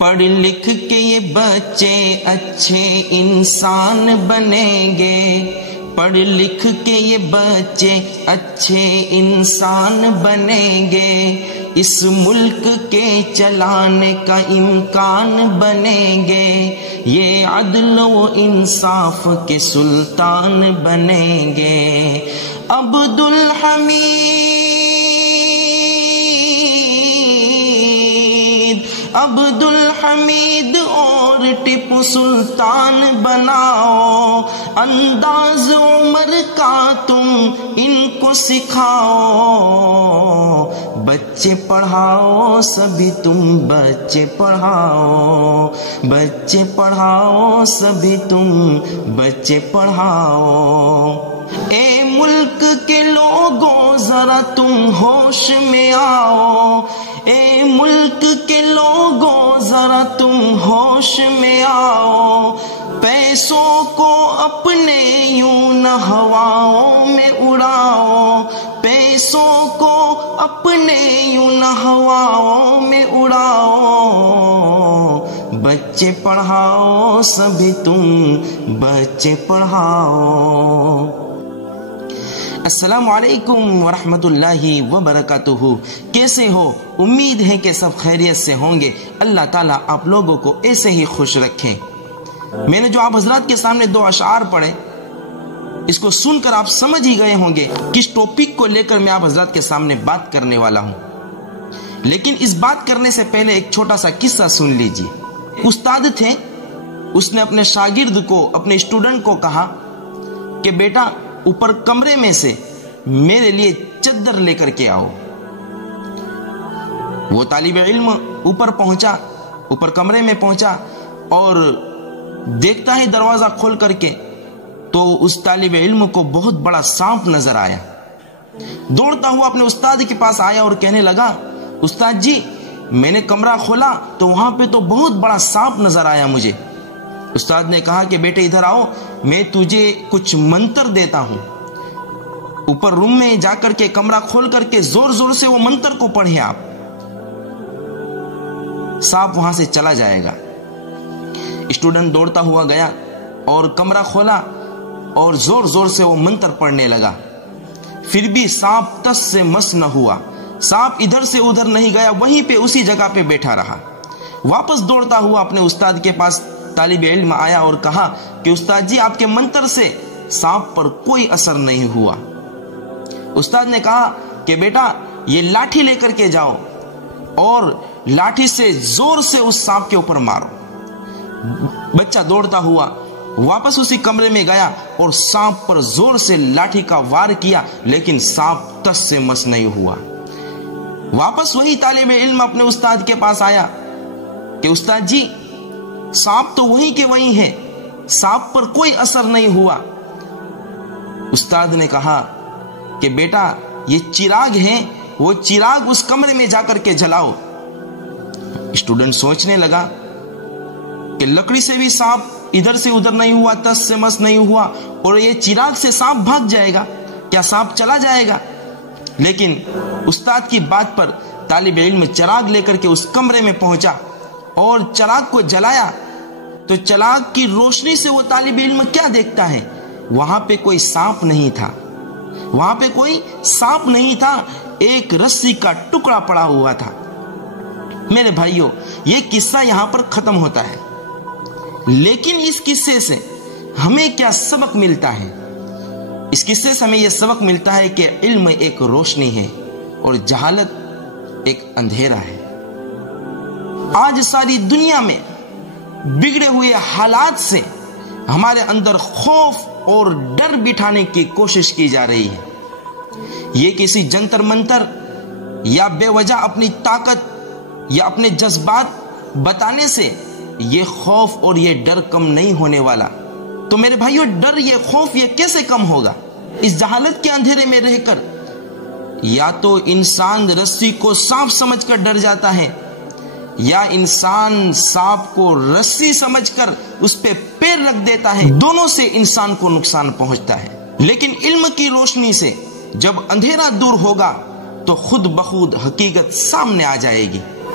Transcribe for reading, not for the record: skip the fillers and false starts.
پڑھ لکھ کے یہ بچے اچھے انسان بنیں گے، پڑھ لکھ کے یہ بچے اچھے انسان بنیں گے، اس ملک کے چلانے کا امکان بنیں گے، یہ عدل و انصاف کے سلطان بنیں گے۔ عبدالحمید اور ٹیپو سلطان بناؤ، انداز عمر کا تم ان کو سکھاؤ، بچے پڑھاؤ سبھی تم بچے پڑھاؤ، بچے پڑھاؤ سبھی تم بچے پڑھاؤ۔ اے ملک کے لوگوں ذرا تم ہوش میں آؤ، اے ملک کے لوگوں ذرا تم ہوش میں آؤ، پیسوں کو اپنے یوں نہ ہواؤں میں اڑاؤ، پیسوں کو اپنے یوں نہ ہواؤں میں اڑاؤ، بچے پڑھاؤ سبھی تم بچے پڑھاؤ۔ السلام علیکم ورحمۃ اللہ وبرکاتہ۔ کیسے ہو؟ امید ہے کہ سب خیریت سے ہوں گے۔ اللہ تعالیٰ آپ لوگوں کو ایسے ہی خوش رکھیں۔ میں نے جو آپ حضرات کے سامنے دو اشعار پڑھے، اس کو سن کر آپ سمجھ ہی گئے ہوں گے کس ٹاپک کو لے کر میں آپ حضرات کے سامنے بات کرنے والا ہوں۔ لیکن اس بات کرنے سے پہلے ایک چھوٹا سا قصہ سن لیجیے۔ استاد تھے، اس نے اپنے شاگرد کو، اپنے اسٹوڈنٹ کو کہا کہ بیٹا اوپر کمرے میں سے میرے لیے چادر لے کر کے آؤ۔ وہ طالب علم اوپر پہنچا، اوپر کمرے میں پہنچا اور دیکھتا ہے دروازہ کھول کر کے تو اس طالب علم کو بہت بڑا سانپ نظر آیا۔ دوڑتا ہوا اپنے استاد کے پاس آیا اور کہنے لگا، استاد جی میں نے کمرہ کھولا تو وہاں پہ تو بہت بڑا سانپ نظر آیا مجھے۔ استاد نے کہا کہ بیٹے ادھر آؤ، میں تجھے کچھ منتر دیتا ہوں، اوپر روم میں جا کر کے کمرہ کھول کر کے زور زور سے وہ منتر کو پڑھیں آپ، سانپ وہاں سے چلا جائے گا۔ اسٹوڈنٹ دوڑتا ہوا گیا اور کمرہ کھولا اور زور زور سے وہ منتر پڑھنے لگا، پھر بھی سانپ تس سے مس نہ ہوا، سانپ ادھر سے ادھر نہیں گیا، وہیں پہ اسی جگہ پہ بیٹھا رہا۔ واپس دوڑتا ہوا اپنے استاد کے پاس طالب علم آیا اور کہا کہ استاد جی آپ کے منتر سے سانپ پر کوئی اثر نہیں ہوا۔ استاد نے کہا کہ بیٹا یہ لاٹھی لے کر کے جاؤ اور لاٹھی سے زور سے اس سانپ کے اوپر مارو۔ بچہ دوڑتا ہوا واپس اسی کمرے میں گیا اور سانپ پر زور سے لاٹھی کا وار کیا، لیکن سانپ تس سے مس نہیں ہوا۔ واپس وہی طالب علم اپنے استاد کے پاس آیا کہ استاد جی سانپ تو وہیں کے وہیں ہے، سانپ پر کوئی اثر نہیں ہوا۔ استاد نے کہا کہ بیٹا یہ چراغ ہے، وہ چراغ اس کمرے میں جا کر کے جلاؤ۔ اسٹوڈنٹ سوچنے لگا کہ لکڑی سے بھی سانپ ادھر سے ادھر نہیں ہوا، تس سے مس نہیں ہوا، اور یہ چراغ سے سانپ بھاگ جائے گا، کیا سانپ چلا جائے گا؟ لیکن استاد کی بات پر طالب علم چراغ لے کر کے اس کمرے میں پہنچا اور چراغ کو جلایا تو چراغ کی روشنی سے وہ طالب علم کیا دیکھتا ہے؟ وہاں پہ کوئی سانپ نہیں تھا، وہاں پہ کوئی سانپ نہیں تھا، ایک رسی کا ٹکڑا پڑا ہوا تھا۔ میرے بھائیوں یہ قصہ یہاں پر ختم ہوتا ہے، لیکن اس قصے سے ہمیں کیا سبق ملتا ہے؟ اس قصے سے ہمیں یہ سبق ملتا ہے کہ علم ایک روشنی ہے اور جہالت ایک اندھیرا ہے۔ آج ساری دنیا میں بگڑے ہوئے حالات سے ہمارے اندر خوف اور ڈر بٹھانے کی کوشش کی جا رہی ہے۔ یہ کسی جنتر منتر یا بے وجہ اپنی طاقت یا اپنے جذبات بتانے سے یہ خوف اور یہ ڈر کم نہیں ہونے والا۔ تو میرے بھائیوں ڈر، یہ خوف، یہ کیسے کم ہوگا؟ اس جہالت کے اندھیرے میں رہ کر یا تو انسان رسی کو سانپ سمجھ کر ڈر جاتا ہے، یا انسان سانپ کو رسی سمجھ کر اس پہ پیر رکھ دیتا ہے، دونوں سے انسان کو نقصان پہنچتا ہے۔ لیکن علم کی روشنی سے جب اندھیرا دور ہوگا تو خود بخود حقیقت سامنے آ جائے گی۔